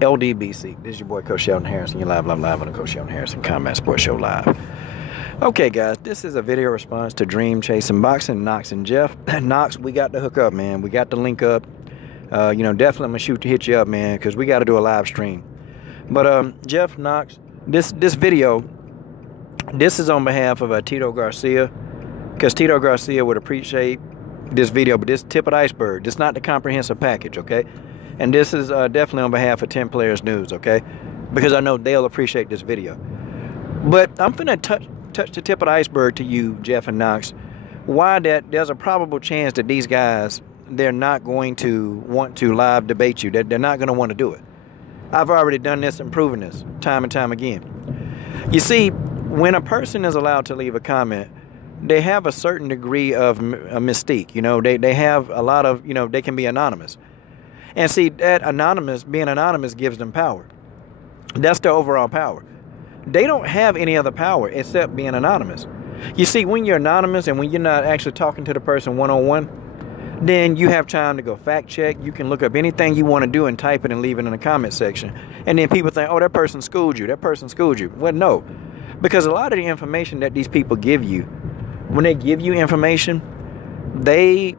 LDBC. This is your boy, Coach Sheldon Harrison. You're live on the Coach Sheldon Harrison Combat Sports Show Live. Okay, guys, this is a video response to Dream Chasing Boxing, Knox and Jeff. Knox, we got to hook up, man. We got to link up. Definitely I'm going to hit you up, man, because we got to do a live stream. But, Jeff, Knox, this video, this is on behalf of Tito Garcia, because Tito Garcia would appreciate this video, but this tip of the iceberg. This is not the comprehensive package, okay? And this is definitely on behalf of 10 Players News, okay? Because I know they'll appreciate this video. But I'm finna touch the tip of the iceberg to you, Jeff and Knox. Why that there's a probable chance that these guys, they're not going to want to live debate you. They're not going to want to do it. I've already done this and proven this time and time again. You see, when a person is allowed to leave a comment, they have a certain degree of mystique. You know, they have a lot of, they can be anonymous. And see, that being anonymous gives them power. That's their overall power. They don't have any other power except being anonymous. You see, when you're anonymous and when you're not actually talking to the person one-on-one, then you have time to go fact check. You can look up anything you want to do and type it and leave it in the comment section. And then people think, oh, that person schooled you. That person schooled you. Well, no. Because a lot of the information that these people give you, when they give you information, they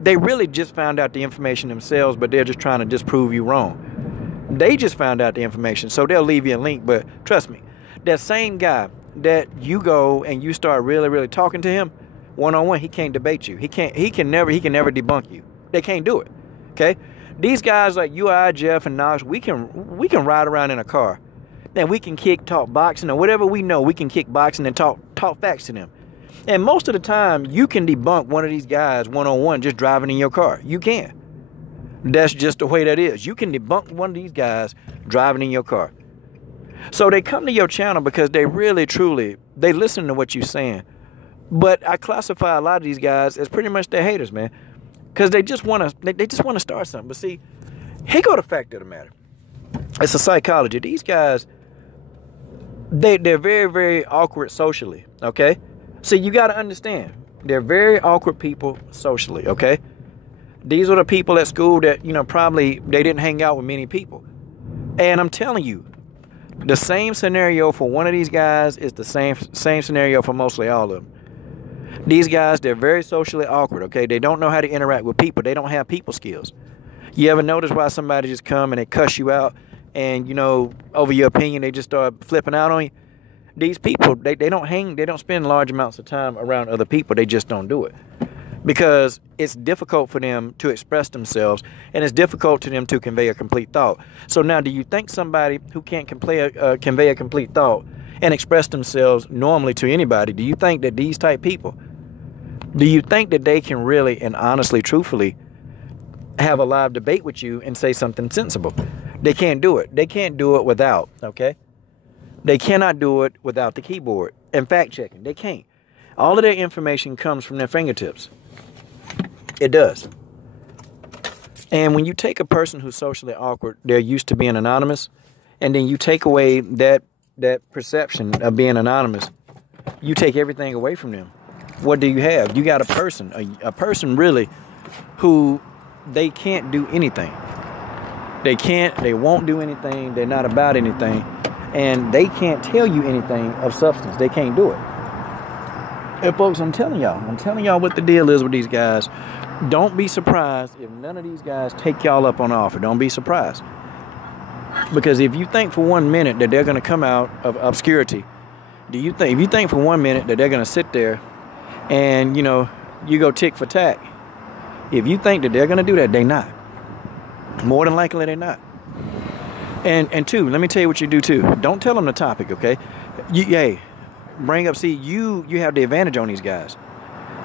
really just found out the information themselves, but they're just trying to disprove you wrong. They just found out the information, so they'll leave you a link. But trust me, that same guy that you go and you start really talking to him one-on-one, he can't debate you. He can never debunk you. They can't do it. Okay? These guys like you, I, Jeff, and Knox, we can ride around in a car, and we can talk boxing or whatever we know. We can kick boxing and talk facts to them. And most of the time, you can debunk one of these guys one-on-one just driving in your car. You can. That's just the way that is. You can debunk one of these guys driving in your car. So they come to your channel because they really, truly, they listen to what you're saying. But I classify a lot of these guys as pretty much their haters, man. Because they just want to start something. But see, here go the fact of the matter. It's a psychology. These guys, they're very, very awkward socially, okay? So you got to understand, they're very awkward people socially, okay? These are the people at school that, probably they didn't hang out with many people. And I'm telling you, the same scenario for one of these guys is the same scenario for mostly all of them. These guys, they're very socially awkward, okay? They don't know how to interact with people. They don't have people skills. You ever notice why somebody just come and they cuss you out and, over your opinion, they just start flipping out on you? These people, they don't spend large amounts of time around other people. They just don't do it. Because it's difficult for them to express themselves, and it's difficult for them to convey a complete thought. So now, do you think somebody who can't convey a complete thought and express themselves normally to anybody, do you think that these type people, do you think that they can really and honestly, truthfully have a live debate with you and say something sensible? They can't do it. They can't do it without, okay? They cannot do it without the keyboard and fact checking. They can't. All of their information comes from their fingertips. It does. And when you take a person who's socially awkward, they're used to being anonymous, and then you take away that perception of being anonymous, you take everything away from them. What do you have? You got a person really who they can't do anything. They won't do anything. They're not about anything. And they can't tell you anything of substance. They can't do it. And folks, I'm telling y'all what the deal is with these guys. Don't be surprised if none of these guys take y'all up on the offer. Don't be surprised. Because if you think for 1 minute that they're going to come out of obscurity, if you think for 1 minute that they're going to sit there and, you go tick for tack, if you think that they're going to do that, they're not. More than likely, they're not. And two, let me tell you what you do too. Don't tell them the topic, okay? You have the advantage on these guys.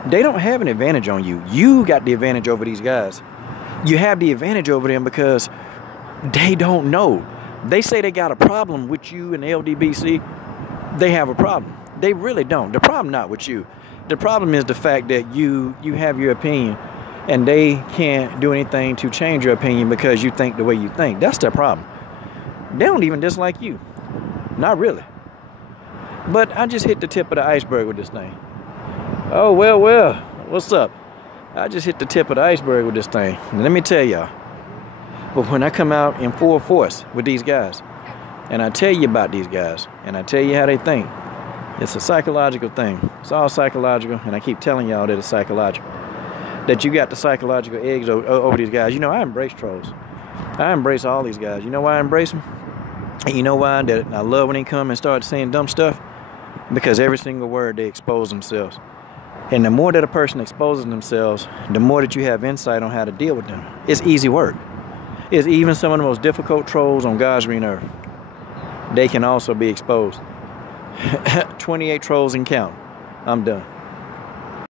They don't have an advantage on you. You got the advantage over these guys. You have the advantage over them because they don't know. They say they got a problem with you and the LDBC. They have a problem. They really don't. The problem not with you. The problem is the fact that you have your opinion and they can't do anything to change your opinion because you think the way you think. That's their problem. They don't even dislike you. Not really. But I just hit the tip of the iceberg with this thing. Oh, well, what's up? I just hit the tip of the iceberg with this thing. And let me tell y'all, But when I come out in full force with these guys, and I tell you about these guys, and I tell you how they think, it's a psychological thing. It's all psychological, and I keep telling y'all that it's psychological. That you got the psychological eggs over these guys. You know, I embrace trolls. I embrace all these guys. You know why I embrace them? And you know why that I love when they come and start saying dumb stuff? Because every single word they expose themselves. And the more that a person exposes themselves, the more that you have insight on how to deal with them. It's easy work. It's even some of the most difficult trolls on God's green earth. They can also be exposed. 28 trolls and count. I'm done.